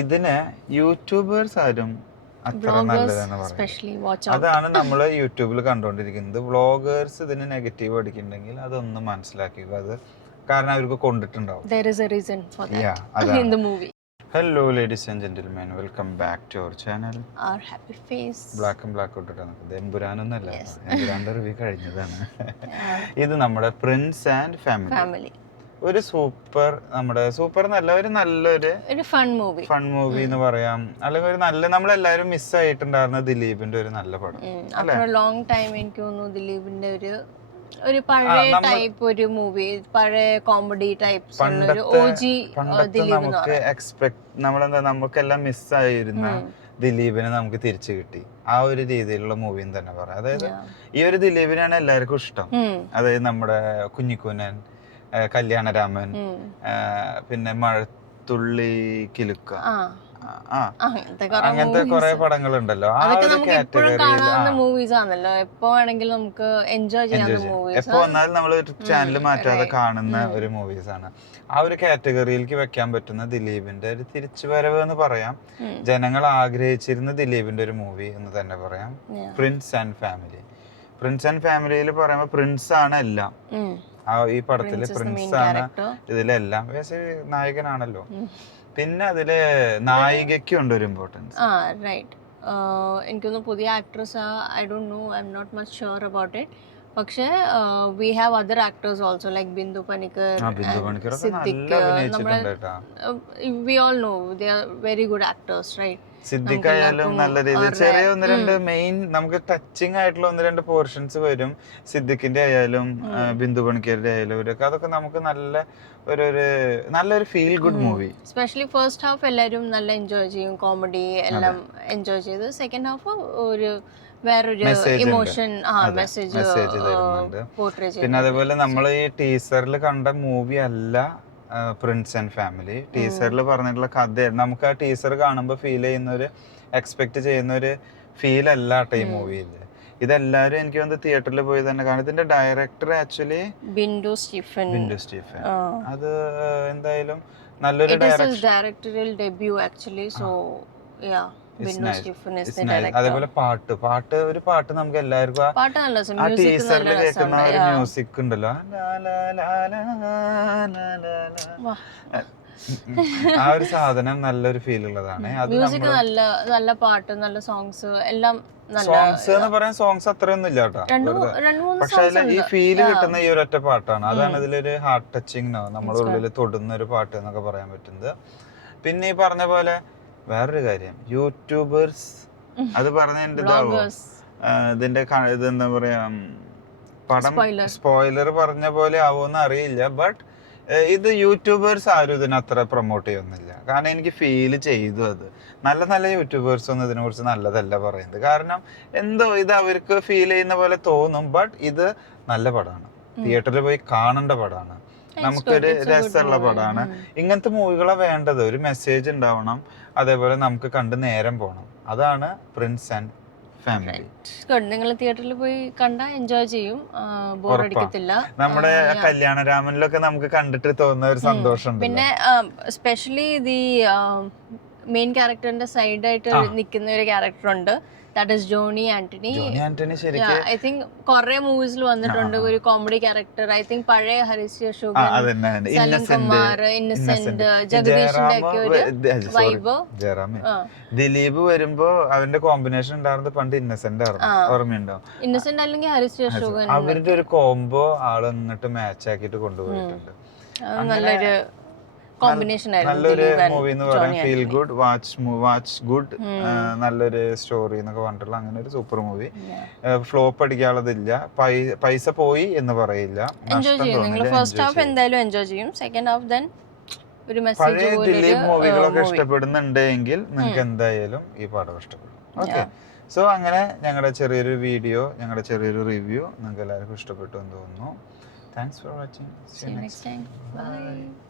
ഇതിന് യൂട്യൂബേഴ്സ് ആരും അത്ര നല്ലതെന്ന് പറയുന്നത്. അതാണ് നമ്മൾ യൂട്യൂബിൽ കണ്ടുകൊണ്ടിരിക്കുന്നത്. വ്ളോഗേഴ്സ് ഇതിന് നെഗറ്റീവ് അടിക്കുന്നുണ്ടെങ്കിൽ അതൊന്ന് മനസ്സിലാക്കുക. അത് കാരണം അവർക്ക് കൊണ്ടിട്ടുണ്ടാവും. Hello ladies and gentlemen, welcome back to our channel black and black ഇട്ടിട്ടാണ്. എമ്പുരാനൊന്നല്ല, എമ്പുരാന്റെ റിവ്യൂ കഴിഞ്ഞതാണ്. ഇത് നമ്മുടെ പ്രിൻസ് ആൻഡ് ഫാമിലി, ഒരു സൂപ്പർ നല്ല ഒരു നല്ലൊരു ഫൺ മൂവി എന്ന് പറയാം. അല്ലെങ്കിൽ ഒരു നല്ല നമ്മളെല്ലാരും മിസ്സായിട്ടുണ്ടായിരുന്ന ദിലീപിന്റെ ഒരു നല്ല പടം. ലോങ് ടൈം എനിക്ക് തോന്നുന്നു ദിലീപിന്റെ ഒരു പഴയ ടൈപ്പ് ഒരു മൂവി, പഴയ കോമഡി ടൈപ്പ് നമുക്കെല്ലാം മിസ്സായിരുന്ന ദിലീപിനെ നമുക്ക് തിരിച്ചു കിട്ടി. ആ ഒരു രീതിയിലുള്ള മൂവിന്ന് തന്നെ പറയാം. അതായത് ഈ ഒരു ദിലീപിനാണ് എല്ലാവർക്കും ഇഷ്ടം. അതായത് നമ്മുടെ കുഞ്ഞിക്കുനൻ, കല്യാണരാമൻ, പിന്നെ മഴത്തുള്ളി കിലുക്ക, അങ്ങനത്തെ കുറെ പടങ്ങളുണ്ടല്ലോ. എപ്പോ വന്നാലും നമ്മൾ ചാനൽ മാറ്റാതെ കാണുന്ന ഒരു മൂവീസ് ആണ്. ആ ഒരു കാറ്റഗറിയിലേക്ക് വെക്കാൻ പറ്റുന്ന ദിലീപിന്റെ ഒരു തിരിച്ചുവരവ് എന്ന് പറയാം. ജനങ്ങൾ ആഗ്രഹിച്ചിരുന്ന ദിലീപിന്റെ ഒരു മൂവി എന്ന് തന്നെ പറയാം, Prince and family. Prince and ഫാമിലിയിൽ പറയുമ്പോ പ്രിൻസ് ആണ് എല്ലാം. ഈ പടത്തില് പ്രിൻസ് ആണ് ഇതിലെല്ലാം. നായകനാണല്ലോ. പിന്നെ അതില് നായികയ്ക്കും ഉണ്ട് ഒരു ഇമ്പോർട്ടൻസ്. എനിക്കൊന്ന് പുതിയ actress, I don't know, I am not much sure about it. പക്ഷേ we have other actors also, like Bindu Panicker, Siddique. We all know they are very good actors, right? Siddique ആയാലും നല്ല രീതിയിൽ ചെറിയ ഒന്ന് രണ്ട് മെയിൻ നമുക്ക് ടച്ചിങ് ആയിട്ടുള്ള ഒന്ന് രണ്ട് പോർഷൻസ് വരും. സിദ്ദിഖിന്റെ ആയാലും ബിന്ദു പണിക്കരുടെ ആയാലും അതൊക്കെ നമുക്ക് നല്ലൊരു feel good movie. Specially first half എല്ലാവരും നല്ല എൻജോയ് ചെയ്യും, കോമഡി എല്ലാം എൻജോയ് ചെയ്ത്. സെക്കൻഡ് ഹാഫ് ഒരു വേറൊരു ഇമോഷൻ മെസ്സേജ് പോർട്രേ ചെയ്യും. പിന്നെ അതേപോലെ നമ്മൾ ഈ ടീസറിൽ കണ്ട മൂവി അല്ല പ്രിൻസ് ആൻഡ് ഫാമിലി. ടീസറിൽ പറഞ്ഞിട്ടുള്ള കഥ നമുക്ക് ആ ടീസർ കാണുമ്പോൾ ഫീൽ ചെയ്യുന്ന ഒരു എക്സ്പെക്ട് ചെയ്യുന്ന ഒരു ഫീൽ അല്ല ഈ മൂവിയിൽ. ഇതെല്ലാരും എനിക്ക് വന്ന് തിയേറ്ററിൽ പോയി തന്നെ കാണും. ഇതിന്റെ ഡയറക്ടർ ആക്ച്വലി ബിന്ദു സ്റ്റീഫൻ. അത് എന്തായാലും നല്ലൊരു ഡയറക്ടറിയൽ ഡെബ്യൂ ആക്ച്വലി. സോ യാ, അതേപോലെ പാട്ട് ഒരു പാട്ട് നമുക്ക് എല്ലാവർക്കും ആ ടീസറിൽ കേൾക്കുന്ന ഒരു മ്യൂസിക് ഉണ്ടല്ലോ, ആ ഒരു സാധനം നല്ലൊരു ഫീൽ ഉള്ളതാണ്. നല്ല പാട്ട്, നല്ല സോങ്സ് എല്ലാം. സോങ്സ് എന്ന് പറയാൻ സോങ്സ് അത്രയൊന്നും ഇല്ല കേട്ടോ, പക്ഷെ ഈ ഫീല് കിട്ടുന്ന ഈ ഒരൊറ്റ പാട്ടാണ്. അതാണ് ഇതിലൊരു ഹാർട്ട് ടച്ചിങ്, നമ്മുടെ ഉള്ളിൽ തൊടുന്ന ഒരു പാട്ട് എന്നൊക്കെ പറയാൻ പറ്റുന്നത്. പിന്നെ ഈ പറഞ്ഞ പോലെ വേറൊരു കാര്യം, യൂട്യൂബേഴ്സ് അത് പറഞ്ഞതിന്റെ ഇതാവോ, ഇതിന്റെ ഇതെന്താ പറയാ, പടം സ്പോയിലർ പറഞ്ഞ പോലെ ആവുമെന്ന് അറിയില്ല. ബട്ട് ഇത് യൂട്യൂബേഴ്സ് ആരും ഇതിനത്ര പ്രൊമോട്ട് ചെയ്യുന്നില്ല. കാരണം എനിക്ക് ഫീൽ ചെയ്തു അത് നല്ല നല്ല യൂട്യൂബേഴ്സ് ഒന്നും ഇതിനെ കുറിച്ച് നല്ലതല്ല പറയുന്നത്. കാരണം എന്തോ ഇത് അവർക്ക് ഫീൽ ചെയ്യുന്ന പോലെ തോന്നും. ബട്ട് ഇത് നല്ല പടമാണ്, തിയേറ്ററിൽ പോയി കാണേണ്ട പടമാണ്, നമുക്കൊരു രസമുള്ള പടമാണ്. ഇങ്ങനത്തെ മൂവികളെ വേണ്ടത്. ഒരു മെസ്സേജ് ഉണ്ടാവണം, അതേപോലെ നമുക്ക് കണ്ട് നേരം പോകണം. അതാണ് പ്രിൻസ് ആൻഡ് ഫാമിലി. നിങ്ങൾ തിയേറ്ററിൽ പോയി കണ്ടാ എൻജോയ് ചെയ്യും, ബോറടിക്കത്തില്ല. നമ്മുടെ കല്യാണരാമനിലൊക്കെ നമുക്ക് കണ്ടിട്ട് തോന്നുന്ന ഒരു സന്തോഷം. പിന്നെ സ്പെഷ്യലി ദി മെയിൻ ക്യാരക്ടറിന്റെ സൈഡായിട്ട് നിൽക്കുന്ന ഒരു ക്യാരക്ടർ ഉണ്ട്, that is Johny Antony. I think കുറെ മൂവീസിൽ വന്നിട്ടുണ്ട്, ഒരു കോമഡി ക്യാരക്ടർ. ഐ തിങ്ക് പഴയ ഹരീഷ് അശോകൻ, സലീം കുമാർ, ഇന്നസെന്റ്, ജഗദീഷിന്റെ ഒക്കെ ഒരു വൈബ്. ദിലീപ് വരുമ്പോ അവന്റെ കോമ്പിനേഷൻ ഉണ്ടായിരുന്നത് പണ്ട് ഇന്നസെന്റ് ആയിരുന്നു, ഓർമ്മയുണ്ടോ? ഇന്നസെന്റ് അല്ലെങ്കിൽ ഹരീഷ് അശോകൻ, അവരുടെ ഒരു കോംബോ ആള് ഇങ്ങോട്ട് മാച്ച് ആക്കിയിട്ട് കൊണ്ടുപോയിട്ടുണ്ട്. നല്ലൊരു കോമ്പിനേഷൻ നല്ലൊരു മൂവി എന്ന് പറയാം. ഫീൽ ഗുഡ്, വാച്ച് ഗുഡ്, നല്ലൊരു സ്റ്റോറി എന്നൊക്കെ പറഞ്ഞിട്ടുള്ള അങ്ങനെ ഒരു സൂപ്പർ മൂവി. ഫ്ലോപ്പ് അടിക്കാനുള്ളതില്ല, പൈസ പോയി എന്ന് പറയില്ല. ഫസ്റ്റ് ഹാഫ് എന്തായാലും എൻജോയ് ചെയ്യും, സെക്കൻഡ് ഹാഫ് ദെൻ ഒരു മെസ്സേജ്. പഴയ ദിലീപ് മൂവികളൊക്കെ ഇഷ്ടപ്പെടുന്നുണ്ടെങ്കിൽ നിങ്ങൾക്ക് എന്തായാലും ഈ പടം ഇഷ്ടപ്പെടും. ഓക്കെ, സോ അങ്ങനെ ഞങ്ങളുടെ ചെറിയൊരു വീഡിയോ, ഞങ്ങളുടെ ചെറിയൊരു റിവ്യൂ നിങ്ങൾക്ക് എല്ലാവർക്കും ഇഷ്ടപ്പെട്ടു എന്ന് തോന്നുന്നു. Thanks for watching. See you next time. Bye.